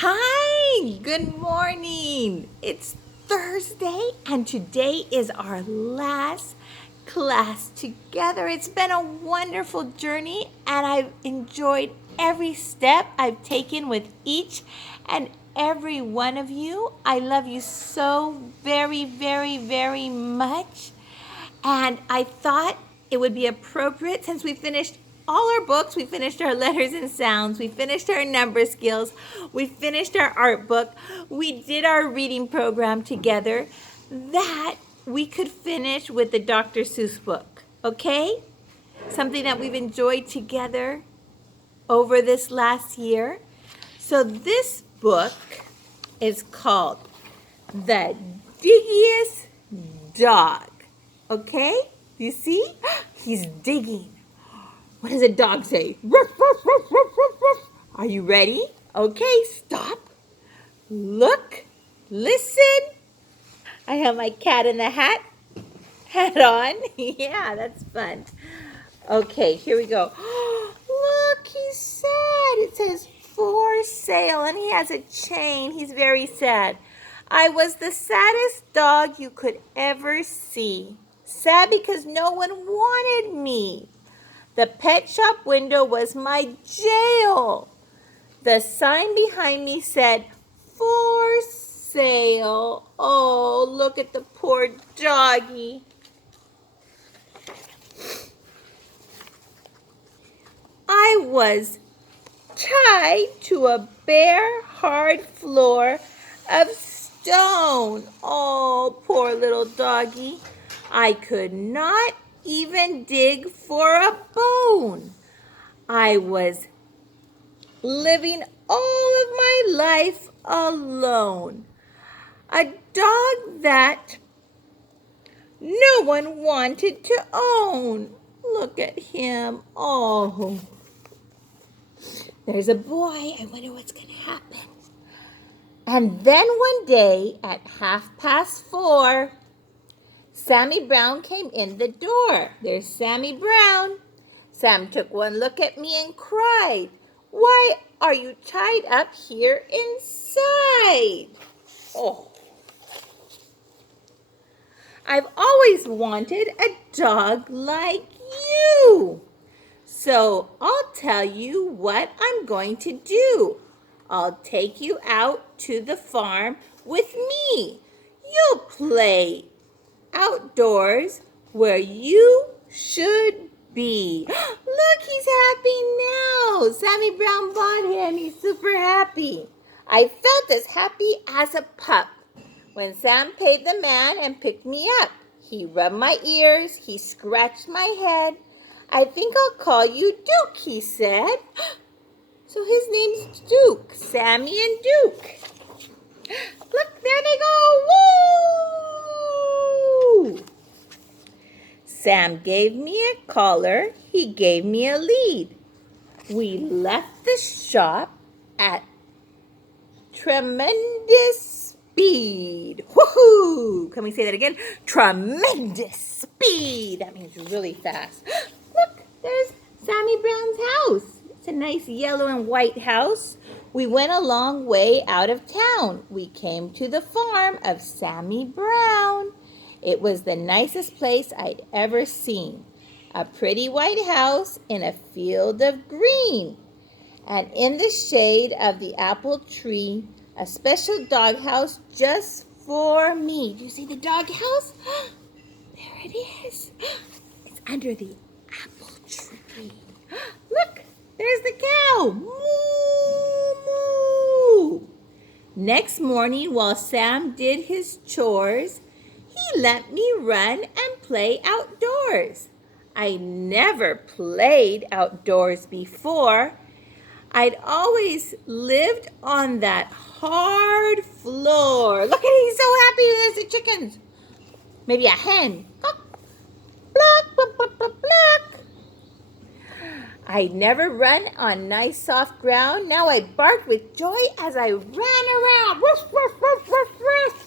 Hi, good morning. It's Thursday and today is our last class together. It's been a wonderful journey and I've enjoyed every step I've taken with each and every one of you. I love you so very, very, very much. And I thought it would be appropriate since we finished all our books, we finished our letters and sounds, we finished our number skills, we finished our art book, we did our reading program together, that we could finish with the Dr. Seuss book, okay? Something that we've enjoyed together over this last year. So this book is called The Digging-est Dog. Okay? You see? He's digging. What does a dog say? Ruff, ruff, ruff, ruff, ruff, ruff. Are you ready? Okay, stop. Look. Listen. I have my cat in the hat on. Yeah, that's fun. Okay, here we go. Look, he's sad. It says for sale and he has a chain. He's very sad. I was the saddest dog you could ever see. Sad because no one wanted me. The pet shop window was my jail. The sign behind me said, for sale. Oh, look at the poor doggy. I was tied to a bare, hard floor of stone. Oh, poor little doggy. I could not even dig for a bone. I was living all of my life alone. A dog that no one wanted to own. Look at him. Oh, there's a boy. I wonder what's going to happen. And then one day at 4:30, Sammy Brown came in the door. There's Sammy Brown. Sam took one look at me and cried, "Why are you tied up here inside?" Oh, I've always wanted a dog like you. So I'll tell you what I'm going to do. I'll take you out to the farm with me. You'll play outdoors where you should be. Look, he's happy now. Sammy Brown bought him. He's super happy. I felt as happy as a pup when Sam paid the man and picked me up. He rubbed my ears. He scratched my head. I think I'll call you Duke, he said. So his name's Duke, Sammy and Duke. Look, there they go. Woo! Sam gave me a collar. He gave me a lead. We left the shop at tremendous speed. Woohoo! Can we say that again? Tremendous speed. That means really fast. Look, there's Sammy Brown's house. It's a nice yellow and white house. We went a long way out of town. We came to the farm of Sammy Brown. It was the nicest place I'd ever seen. A pretty white house in a field of green. And in the shade of the apple tree, a special doghouse just for me. Do you see the doghouse? There it is. It's under the apple tree. Look, there's the cow. Moo, moo. Next morning, while Sam did his chores, he let me run and play outdoors. I never played outdoors before. I'd always lived on that hard floor. Look at him, he's so happy. There's the chickens. Maybe a hen. Pluck, pluck, pluck, pluck, pluck. I'd never run on nice soft ground. Now I barked with joy as I ran around. Woof, woof, woof, woof, woof.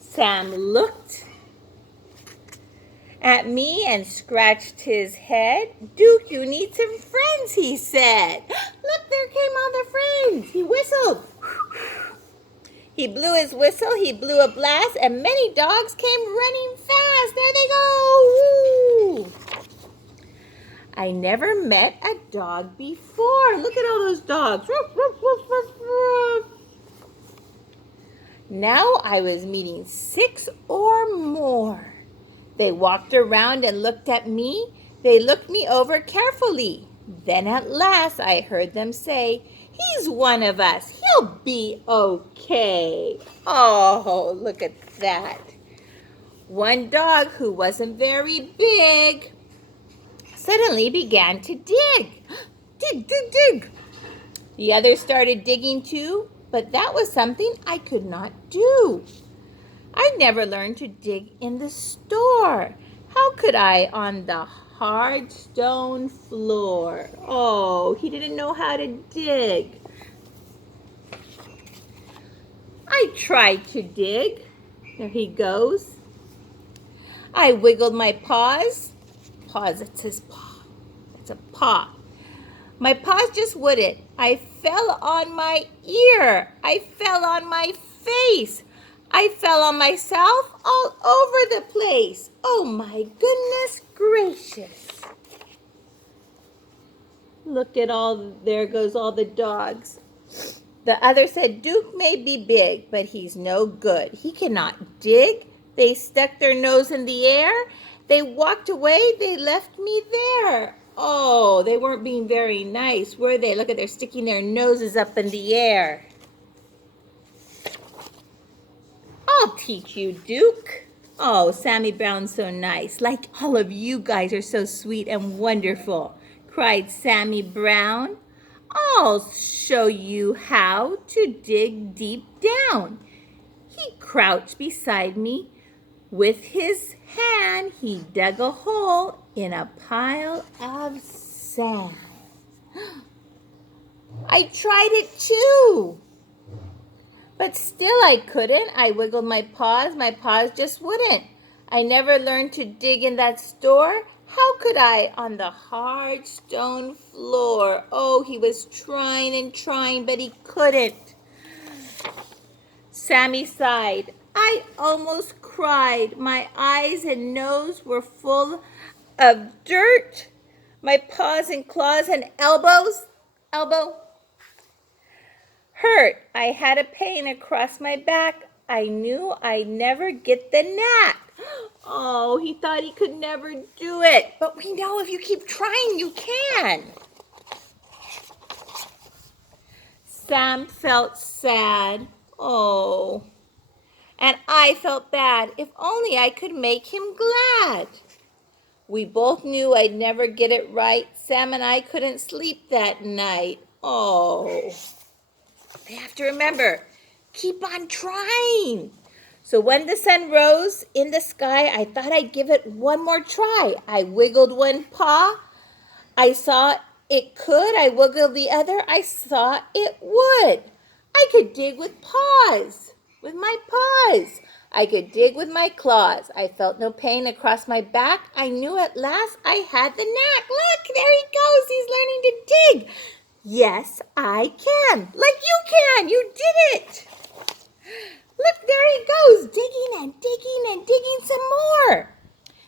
Sam looked at me and scratched his head. Duke, you need some friends, he said. Look, there came all the friends. He waved He blew his whistle, he blew a blast, and many dogs came running fast. There they go! Woo! I never met a dog before. Look at all those dogs. Ruff, ruff, ruff, ruff, ruff. Now I was meeting 6 or more. They walked around and looked at me. They looked me over carefully. Then at last I heard them say, "He's one of us. He'll be okay." Oh, look at that. One dog who wasn't very big suddenly began to dig. Dig, dig, dig. The others started digging too, but that was something I could not do. I never learned to dig in the store. How could I on the hard stone floor? Oh, he didn't know how to dig. I tried to dig. There he goes. I wiggled my paws. Paws, it says paw. It's a paw. My paws just wouldn't. I fell on my ear. I fell on my face. I fell on myself all over the place. Oh my goodness gracious. Look at all, there goes all the dogs. The other said, "Duke may be big, but he's no good. He cannot dig." They stuck their nose in the air. They walked away. They left me there. Oh, they weren't being very nice, were they? Look at, they're sticking their noses up in the air. "I'll teach you, Duke." Oh, Sammy Brown's so nice. Like all of you guys are so sweet and wonderful, cried Sammy Brown. "I'll show you how to dig deep down." He crouched beside me. With his hand, he dug a hole in a pile of sand. I tried it too, but still I couldn't. I wiggled my paws just wouldn't. I never learned to dig in that store. How could I on the hard stone floor? Oh, he was trying and trying, but he couldn't. Sammy sighed. I almost cried. My eyes and nose were full of dirt. My paws and claws and elbow hurt. I had a pain across my back. I knew I'd never get the knack. Oh, he thought he could never do it. But we know if you keep trying, you can. Sam felt sad. Oh, and I felt bad. If only I could make him glad. We both knew I'd never get it right. Sam and I couldn't sleep that night. Oh, they have to remember, keep on trying. So when the sun rose in the sky, I thought I'd give it one more try. I wiggled one paw. I saw it could. I wiggled the other. I saw it would. I could dig with paws, with my paws. I could dig with my claws. I felt no pain across my back. I knew at last I had the knack. Look, there he goes. He's learning to dig. Yes, I can. Like you can. You did it. Look, there he goes, digging and digging and digging some more.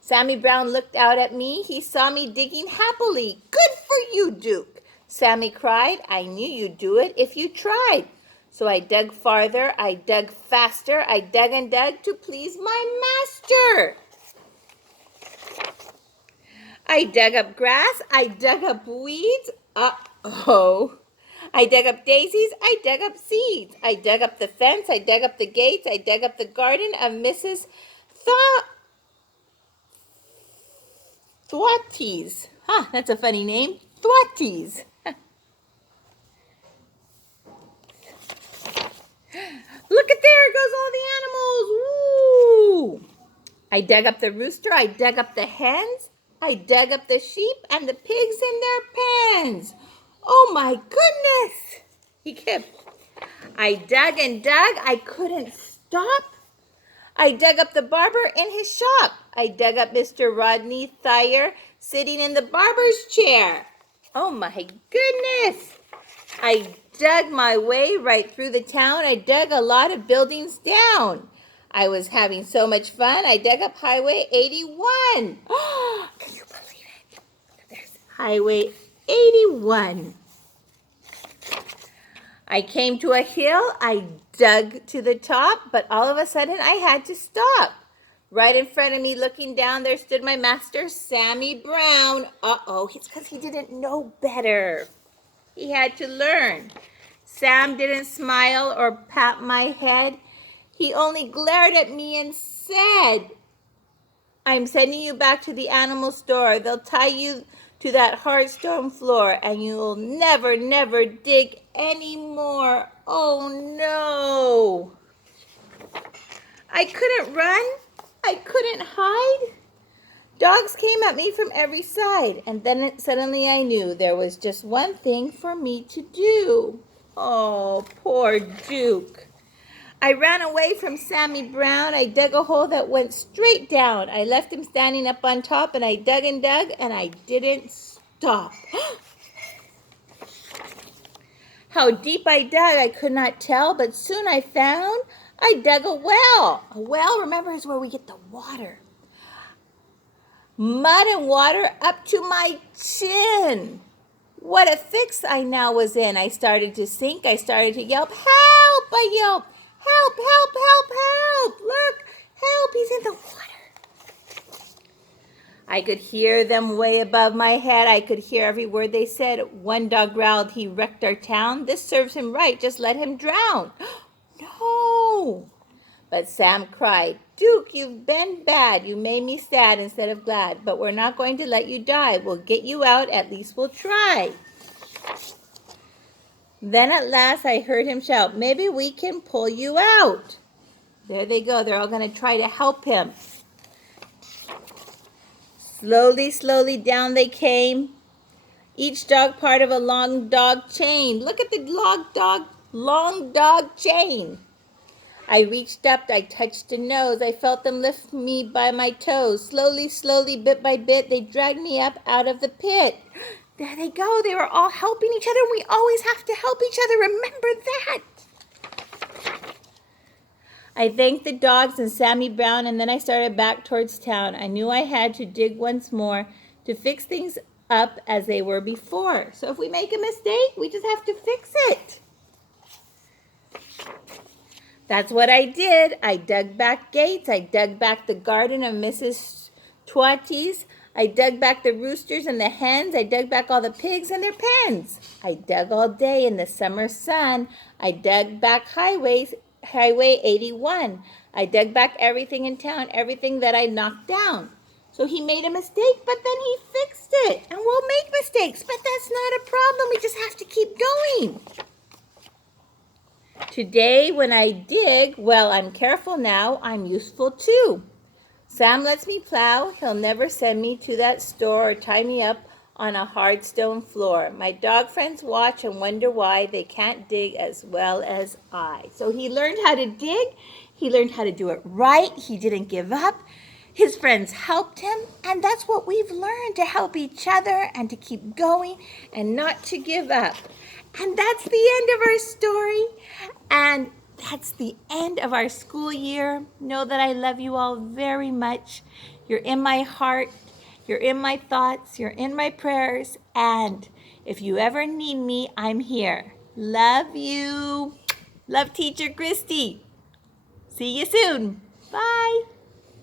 Sammy Brown looked out at me. He saw me digging happily. Good for you, Duke, Sammy cried. I knew you'd do it if you tried. So I dug farther, I dug faster, I dug and dug to please my master. I dug up grass, I dug up weeds. Uh-oh. I dug up daisies, I dug up seeds. I dug up the fence, I dug up the gates, I dug up the garden of Mrs. Thwatties. Huh, that's a funny name. Thwatties. Look at, there goes all the animals. Woo! I dug up the rooster, I dug up the hens, I dug up the sheep and the pigs in their pens. Oh my goodness! He kept. I dug and dug, I couldn't stop. I dug up the barber in his shop. I dug up Mr. Rodney Thayer sitting in the barber's chair. Oh my goodness! I dug my way right through the town. I dug a lot of buildings down. I was having so much fun. I dug up Highway 81. Oh, can you believe it? There's Highway 81. I came to a hill. I dug to the top, but all of a sudden I had to stop. Right in front of me, looking down, there stood my master, Sammy Brown. Uh-oh, it's because he didn't know better. He had to learn. Sam didn't smile or pat my head. He only glared at me and said, I'm sending you back to the animal store. They'll tie you to that hard stone floor and you'll never, never dig anymore. Oh no. I couldn't run. I couldn't hide. Dogs came at me from every side, and then suddenly I knew there was just one thing for me to do. Oh, poor Duke. I ran away from Sammy Brown. I dug a hole that went straight down. I left him standing up on top, and I dug, and I didn't stop. How deep I dug, I could not tell, but soon I found I dug a well. A well, remember, is where we get the water. Mud and water up to my chin. What a fix I now was in. I started to sink. I started to yelp, help, I yelped. Help, help, help, help. Look, help, he's in the water. I could hear them way above my head. I could hear every word they said. One dog growled, he wrecked our town. This serves him right, just let him drown. No. But Sam cried, Duke, you've been bad. You made me sad instead of glad. But we're not going to let you die. We'll get you out. At least we'll try. Then at last I heard him shout, maybe we can pull you out. There they go. They're all going to try to help him. Slowly, slowly down they came. Each dog part of a long dog chain. Look at the long dog chain. I reached up, I touched a nose, I felt them lift me by my toes. Slowly, slowly, bit by bit, they dragged me up out of the pit. There they go, they were all helping each other. We always have to help each other, remember that. I thanked the dogs and Sammy Brown, and then I started back towards town. I knew I had to dig once more to fix things up as they were before. So if we make a mistake, we just have to fix it. That's what I did. I dug back gates. I dug back the garden of Mrs. Twatties. I dug back the roosters and the hens. I dug back all the pigs and their pens. I dug all day in the summer sun. I dug back Highway 81. I dug back everything in town, everything that I knocked down. So he made a mistake, but then he fixed it. And we'll make mistakes, but that's not a problem. We just have to keep going. Today, when I dig, well, I'm careful now. I'm useful too. Sam lets me plow. He'll never send me to that store or tie me up on a hard stone floor. My dog friends watch and wonder why they can't dig as well as I. So he learned how to dig. He learned how to do it right. He didn't give up. His friends helped him, and that's what we've learned, to help each other and to keep going and not to give up. And that's the end of our story, and that's the end of our school year. Know that I love you all very much. You're in my heart, you're in my thoughts, you're in my prayers, and if you ever need me, I'm here. Love you. Love Teacher Christy. See you soon. Bye.